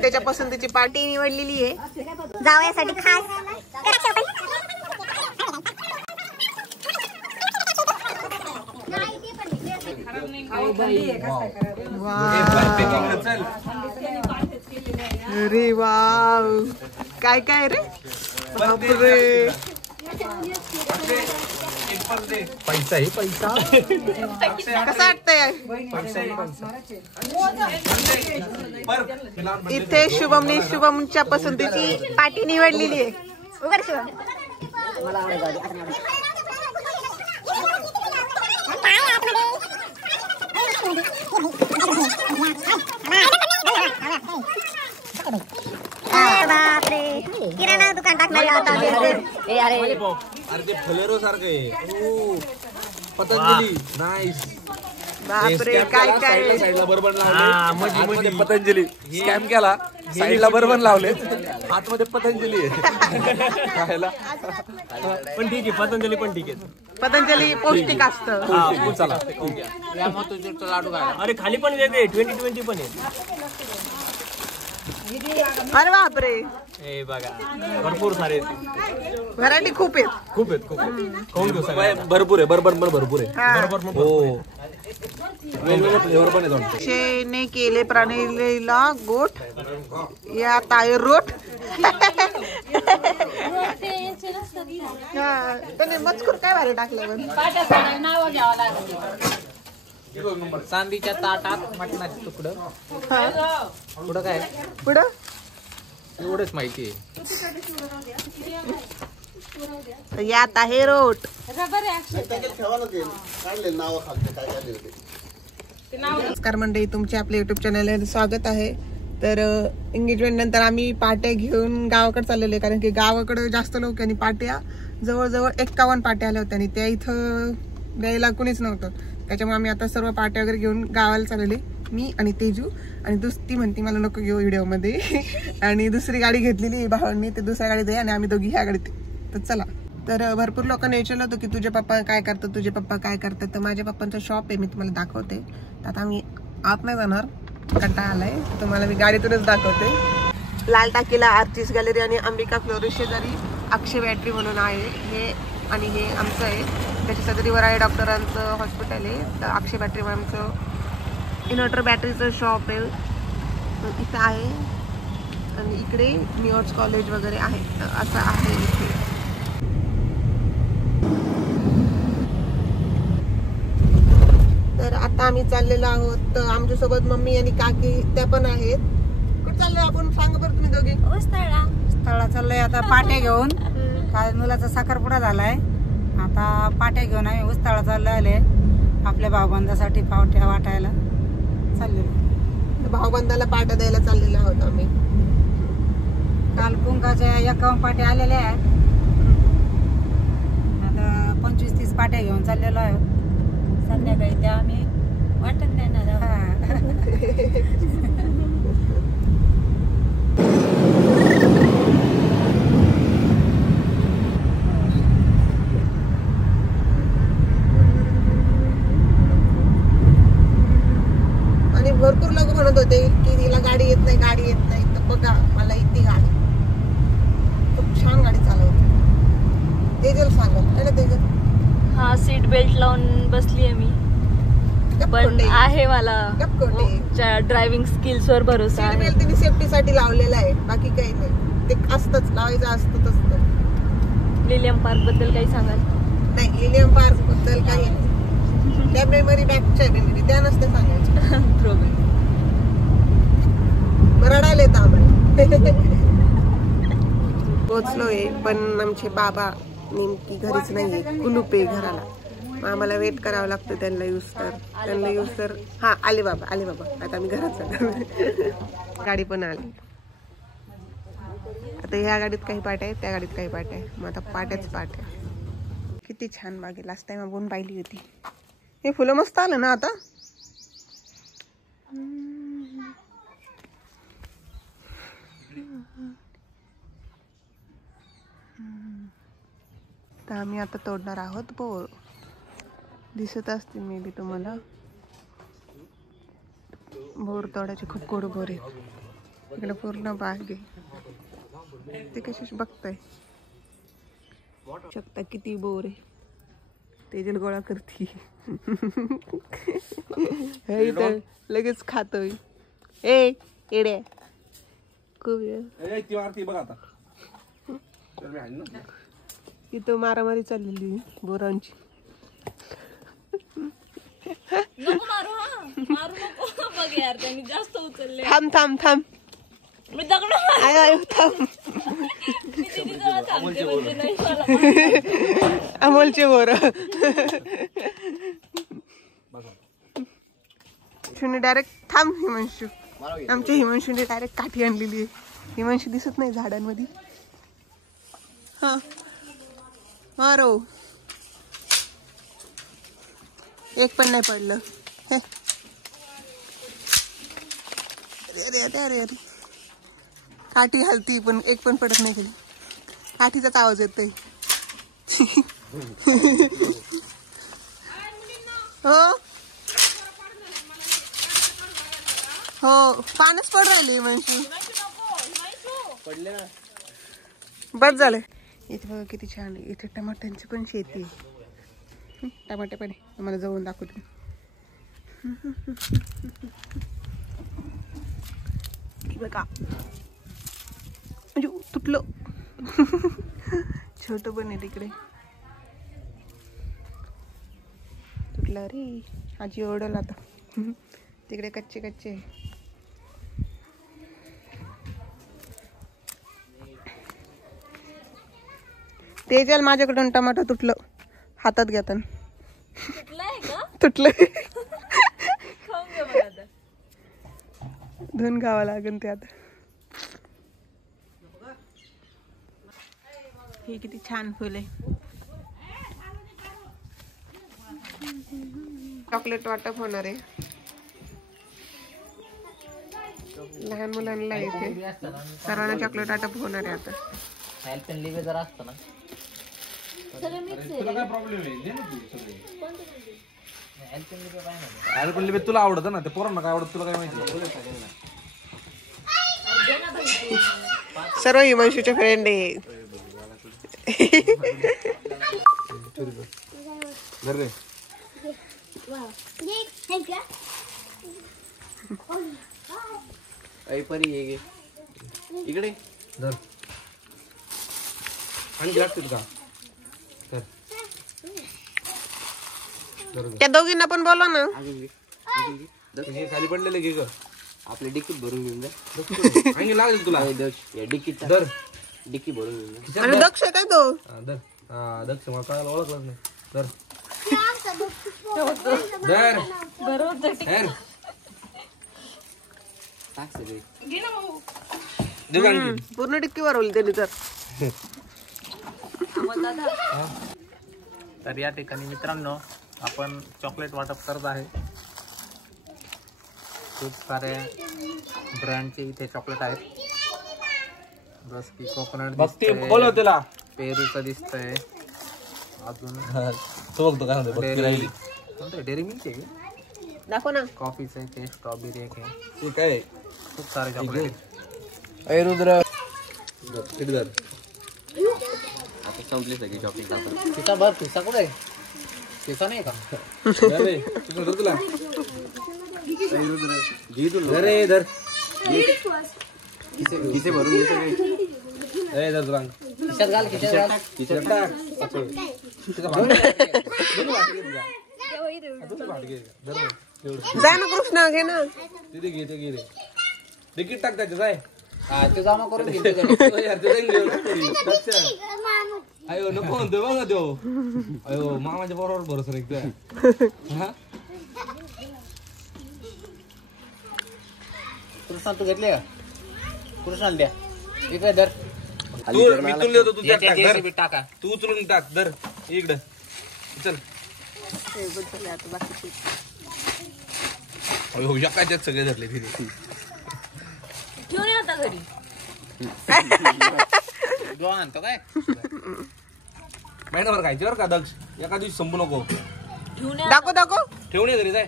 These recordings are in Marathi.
त्याच्या पसंतीची पार्टी निवडलेली आहे जावयासाठी खास अरे वाव काय काय रे बापरे पैसा आहे पैसा कसं वाटतंय इथे शुभमच्या पसंतीची पार्टी निवडलेली आहे उघड शिव बापरे किराणा दुकान टाकणार अरे ते फलेरो सारखं आहे पतंजली नाईस बापरे काय काय साईडला बरोबर लावले पतंजली स्कॅम केला साईडला बरोबर लावले आतमध्ये पतंजली आहे खायला पण ठीक आहे पतंजली पण ठीक आहे पतंजली पौष्टिक असतं चला अरे खाली पण वेगळे 2020 पण आहे अरे बापरे हे बघा भरपूर सारे व्हरायटी खूप आहेत खूप आहेत खाऊन घेऊ सगळं भरपूर आहे बरोबर भरपूर आहे बरोबर हो वेगवेगळे फ्लेवर पण आहेत शेने केले प्राणीला गोठ या ताय रोट त्याने मजकूर काय भारी टाकलं चांदीच्या ताटात मटणाचे तुकडं पुढं काय पुढं एवढंच माहिती आहे यात आहे रोट नमस्कार मंडळी तुमचे आपल्या युट्यूब चॅनलवर स्वागत आहे तर एंगेजमेंट नंतर आम्ही पाट्या घेऊन गावाकडे चाललेले कारण की गावाकडे जास्त लोक आणि पाट्या जवळजवळ 51 पाट्या आल्या होत्या आणि त्या इथं द्यायला कुणीच नव्हतं त्याच्यामुळे आम्ही आता सर्व पाट्या वगैरे घेऊन गावाला चाललेले मी आणि तेजू आणि ती म्हणते मला नको घेऊ व्हिडिओमध्ये आणि दुसरी गाडी घेतलेली भावांनी ते दुसऱ्या गाडीत आहे आणि आम्ही दोघी ह्या गाडीत तर चला तर भरपूर लोकांना विचारलं होतं की तुझे पप्पा काय करतात तुझे पप्पा काय करतात तर माझ्या पप्पांचं शॉप आहे मी तुम्हाला दाखवते तर आता आम्ही आत नाही जाणार कंटाळा आलाय तुम्हाला मी गाडीतूनच दाखवते लाल टाकीला आर्टिस्ट गॅलरी आणि अंबिका फ्लोरिस्ट शेजारी अक्षय बॅटरी म्हणून आहे हे आणि हे आमचं आहे त्याच्या सदरीवर आहे डॉक्टरांचं हॉस्पिटल आहे तर अक्षय बॅटरी आमचं इन्व्हर्टर बॅटरीचं शॉप आहे इथं आहे आणि इकडे न्यूयॉर्क कॉलेज वगैरे आहे असं आहे इथे तर आता आम्ही चाललेलो आहोत तर आमच्यासोबत मम्मी आणि काकी त्या पण आहेत कुठे चाललोय आपण सांगा बरं तुम्ही दोघी स्थळा चाललोय आता पाट्या घेऊन काय मुलाचा साखरपुडा झालाय आता पाट्या घेऊन आम्ही उस्ताळा चाललो आले आपल्या भाऊबंदासाठी पावट्या वाटायला चाललेलो भाऊबंदाला पाट्या द्यायला चाललेलो आहोत आम्ही काल कुंकाच्या 51 पाट्या आलेल्या आहेत आता 25-30 पाट्या घेऊन चाललेलो आहे संध्याकाळी त्या आम्ही वाटत देणार आणि भरपूर लोक म्हणत होते की तिला गाडी येत नाही तर बघा मला येते गाडी खूप छान गाडी चालवते तेजल सांगा है ना तेजल हा सीट बेल्ट लावून बसली आहे मी पण आहे मला ड्रायव्हिंग स्किल्स वर भरोसा सीट बेल्ट तिने सेफ्टीसाठी लावलेला आहे बाकी काही नाही ते असतंच लावायचं असतं तसं लिलियम पार्क बद्दल काही सांगाल नाही लिलियम पार्क बद्दल काही नाही त्या मेमरी बॅकच्या मेमरी त्या नसते सांगायच्या रडायला येतं आम्हाला पोचलोय पण आमचे बाबा नेमकी घरीच नाहीये कुलूप आहे घराला आम्हाला वेट करावं लागतं त्यांना यूज तर हा आले बाबा आता आम्ही घरात जाणार गाडी पण आली आता ह्या गाडीत काही पाट आहे त्या गाडीत काही पाट आहे मग आता पाट्याच पाट आहे किती छान बागे लास्ट टाइम आपण पाहिली होती हे फुलं मस्त आलं ना आता तर आम्ही आता तोडणार आहोत बोर दिसत असतील मे बी तुम्हाला बोर तोडायचे खूप गोड बोर आहेत इकडे पूर्ण बाग आहे. ते कशी बघताय शकता किती बोर आहे. तेजल गोळा करती. हे इथं लगेच खातोय. ए एड्या खूप इथं मारामारी चाललेली बोरांची. नको मारू हा मारू नको बघ यार त्यांनी जास्त उचलले. थांब थांब थांब मी दगड आय थांब. मी तिथे जवळ थांबते म्हणजे नाही मला. अमोलचे बोर हिमांशूने डायरेक्ट थांब. हिमांशू आमच्या हिमांशूने डायरेक्ट काठी आणलेली आहे. हिमांशू दिसत नाही झाडांमध्ये. हा मारो एक पण नाही पडलं. हे अरे अरे अरे अरे काठी हलती पण एक पण पडत नाही खाली. काठीचाच आवाज येतोय. हो हो पानच पड राहिले. म्हणजे पडले ना. बस झालं. इथे बघा किती छान आहे. इथे टमाट्यांची पण शेती आहे. टमाटे पण आहे. तुम्हाला जवळून दाखवते. बघा म्हणजे तुटलं. छोट पण आहे तिकडे. तुटलं रे. आजी ओरडल आता. तिकडे कच्चे कच्चे. तेजल माझ्याकडून टमाटो तुटलं. हातात घेताना तुटलाय का तुटलं. खाऊन घे मला आता. धुवून घ्यावं लागेल ते आता. हे किती छान फुल आहे. चॉकलेट वाटप होणार आहे लहान मुलांना. इथे सर्वांना चॉकलेट वाटप होणार आहे आता. हेल्थ अँड लिव्ह जरा असतं ना. तुला आवडतं ना ते पोरांना काय आवडत तुला काय माहिती. सर्व हिमांशूचे फ्रेंड आहे. इकडे धर आणि लागतील का. त्या दोघींना पण बोला ना. खाली पडलेले घे ग. आपल्या डिक्कीत भरून घेऊन जा. लागेल तुला डिक्कीत धर. डिक्की भरून घेऊन जा. आणि दक्ष काय तो धर. हा दक्ष मला कळायला ओळखलंच नाही. धर धर धर. टाक सगळे. देऊ का आणखी? पूर्ण डिक्की भरवली त्यांनी तर. तर या ठिकाणी मित्रांनो आपण चॉकलेट वाटप करत आहे. खूप साऱ्या ब्रँडचे इथे चॉकलेट आहेत. जस की कोकोनट बोलव त्याला. पेरूचं दिसतंय. अजून तो बघतो काय म्हणतो. डेअरी कोणतं डेअरी मिल्क आहे. दाखव ना. कॉफीचं आहे. स्ट्रॉबेरी आहे. ते काय खूप सारे चॉकलेट. रुद्र आता संपली सगळी चॉकलेट. आता पिसा भर. पिसा कुठे पिसा नाही का. तुला अरे धर. किसे भरून घे सगळे. खिशात घाल. खिशात घाल. खिशात टाक. जा ना कृष्णा घे ना. तिथे घे ते घे रे. तिकीट टाक त्याच्या जाय. हा ते जमा करून घे. अयो नको म्हणतोय बघा तो. अयो मामाच्या बरोबर भरोसा नाही तुझ्या. कृष्णा तू घेतले का. कृष्णाला द्या. इकडे धर. मी तुला देतो. तू त्यात टाक. धर. टाका. तू उचलून टाक. धर इकडं चल. अयो एकाच्यात सगळे धरले तिथे. घेऊन ये आता घरी. आणतो काय महिनाभर खायचे बरं का दक्ष. एका दिवशी संपू नको. घेऊन ये. दाखव दाखव. ठेवून ये घरी जाय.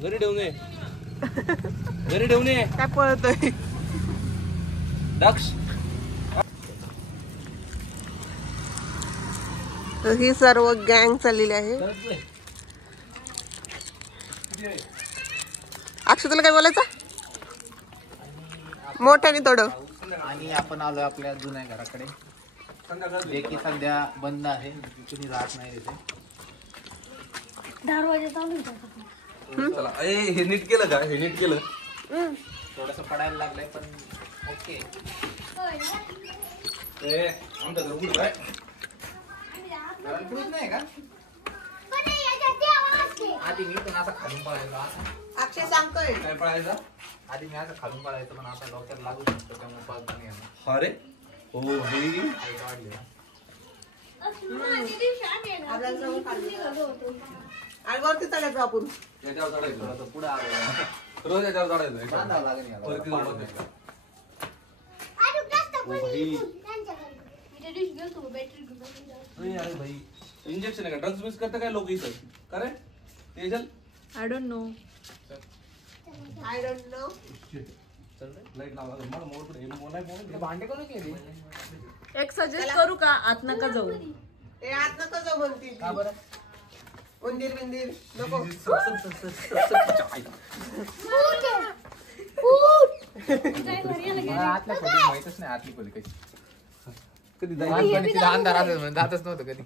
घरी ठेवून ये. घरी ठेवून ये. काय पळतोय. दक्ष तर ही सर्व गँग चाललेली आहे. अक्षय तुला काय बोलायचं? मोठ्याने थोडं. आणि आपण आलो आपल्या जुन्या घराकडे, जे की सध्या बंद आहे, कुणी राहत नाही तिथे. दरवाजा चालू चला हे नीट केलं का? हे नीट केलं. थोडस पडायला लागलंय पण ओके. आमच्या घर कुठं आहे? नाही का? आधी मी पण असं खालून पळायचो. अक्षय सांगतोय काय पळायचं? आधी मी असं खालून पळायचो, पण आता डोक्यात लागू शकतो, त्यामुळे पळता नाही येणार. अरे हो हे ऐका वाढली ना. आणि वरती चढायचं आपण. याच्यावर चढायचं. थोडंसं पुढं आलो रोज याच्यावर चढायचं. बांधावं लागेल याला. वरती जाऊन बसायचं. अरे भाई इंजेक्शन आहे का? ड्रग्स मिस करता काय लोक इथं? का रे Tejal? I don't know. I don't know. Light लावा. मला मोड कुठे? मोड भांडे कोणी केली? एक सजेस्ट करू का? आत नका जाऊ. ते आत नको जाऊ म्हणती. का बरं? उंदीर बिंदीर नको. मला आतल्या खोलीत माहितच नाही, आतली खोली कशी. लहानपणी अंधार असेल म्हणून जातच नव्हतं कधी.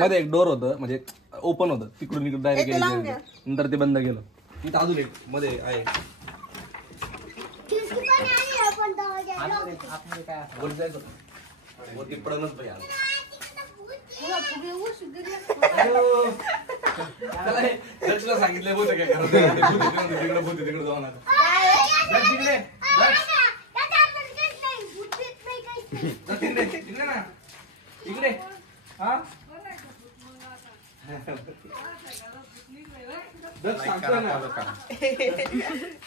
मध्ये एक डोर होतं, म्हणजे ओपन होतं, तिकडून इकडे डायरेक्ट नंतर ते बंद केलं. इथं अजून एक मध्ये आहे. आतमध्ये काय असं? वर जायचं वरती पडणच पाहिजे. दक्षला सांगितलं बोलतं काय करत तिकडे बोलते तिकडे जाऊन तिकडे ना इकडे. हा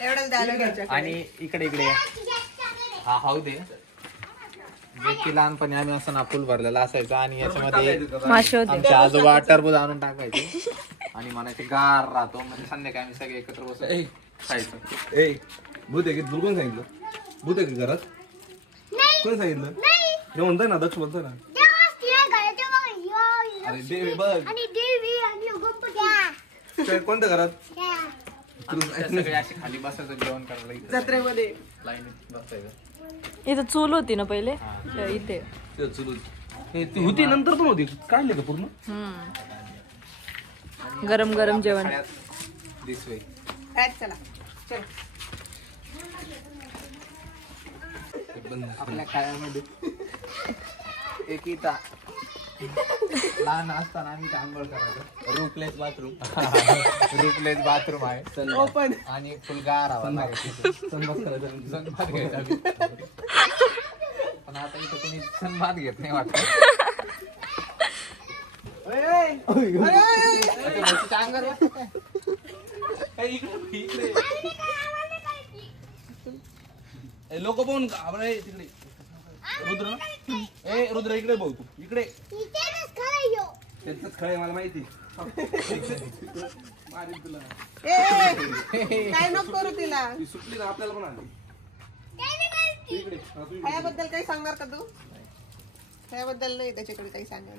एवढंच झालं घ्यायचं. आणि इकडे इकडे हा हौद आहे, जे की लहानपणी आम्ही असं ना फुल भरलेला असायचा, आणि याच्यामध्ये मासे होते. आमचे आजोबा टरबूज आणून टाकायचे आणि म्हणायचे गार राहतो, म्हणजे संध्याकाळी आम्ही सगळे एकत्र बसून खायचं. ए भूत आहे की तुला कोण सांगितलं? भूत आहे की घरात? कोण सांगितलं? हे म्हणतोय ना, दक्ष बोलतोय ना. अरे देवी बघ कोणत्या घरात? सगळे असे खाली बसायचं जेवण करायला, इथे जत्रेमध्ये लाईनीत बसायचं. इथं चूल होती ना पहिले इथे. ती होती नंतर पण होती, काढली का पूर्ण? गरम गरम जेवण. This way. चला चल. आपल्या काळामध्ये एक इथं लहान असताना आम्ही आंघोळ करायचो. रूपलेस बाथरूम. रूपलेस बाथरूम आहे ओपन. आणि फुलगार हवा सनबाथ घ्यायचा आम्ही. पण आता इथं कोणी सनबाथ घेत नाही वाटत. लोक पाहून तिकडे रुद्र ना. ए रुद्र इकडे बघ, तू इकडे. त्यांचंच खळ आहे मला माहिती. काय नको करू तिला. ती सुटली ना आपल्याला पण आली. ह्याबद्दल काही सांगणार का तू? ह्याबद्दल नाही त्याच्याकडे काही सांगाल.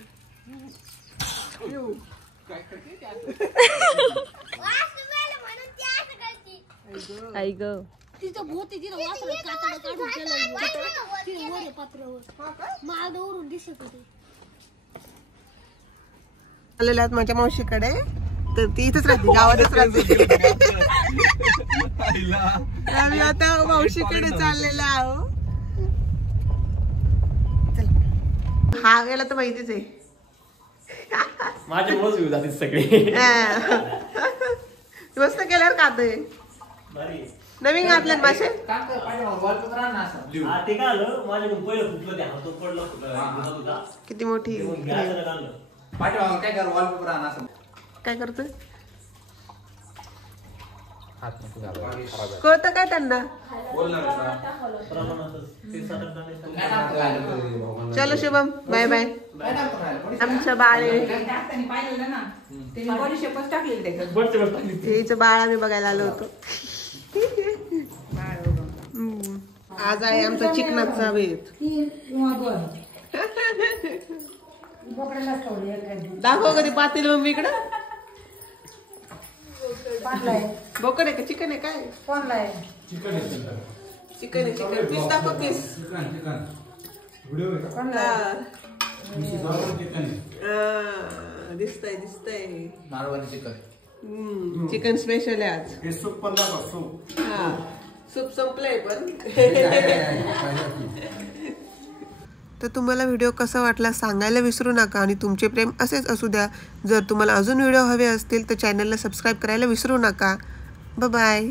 आई ग. तिचं भूत तिथं वासरं कातडं काढून केलं वर पात्रावर मागवरून दिसत होते. आलेल्या आहेत माझ्या मावशीकडे, तर ती इथेच राहते, गावातच राहते. आम्ही आता मावशीकडे चाललेलो आहो. हा गेला तर माहितीच आहे. माझे मोज घेऊ जाते सगळे. मस्त केल्यावर खातोय. नवीन घातले मासे. ते काय आलं माझ्याकडून पहिलं फुटलं, ते हातो पडलं फुटलं. किती मोठी पाठीमागं काय कर, वॉलपेपर आणा असं. काय करतोय? हात नको घालायला. कळतं काय त्यांना? चलो शुभम, बाय बाय. आमचं बाळ हिचं बाळ आम्ही बघायला आलो होतो. आज आहे आमचा चिकनाचा बेत. दाखव कधी पातेल मम्मी इकडं. बोकड आहे का चिकन आहे काय? चिकन आहे चिकन. पीस दाखव पीस. दिसतंय दिसतंय. मारवाडी चिकन. चिकन स्पेशल आहे आज. सूप पण दाखव सूप. हा सूप संपलंय पण. तर तुम्हाला व्हिडिओ कसा वाटला सांगायला विसरू नका आणि तुमचे प्रेम असेच असू द्या. जर तुम्हाला अजून व्हिडिओ हवे असतील तर चॅनलला सबस्क्राईब करायला विसरू नका. Bye bye.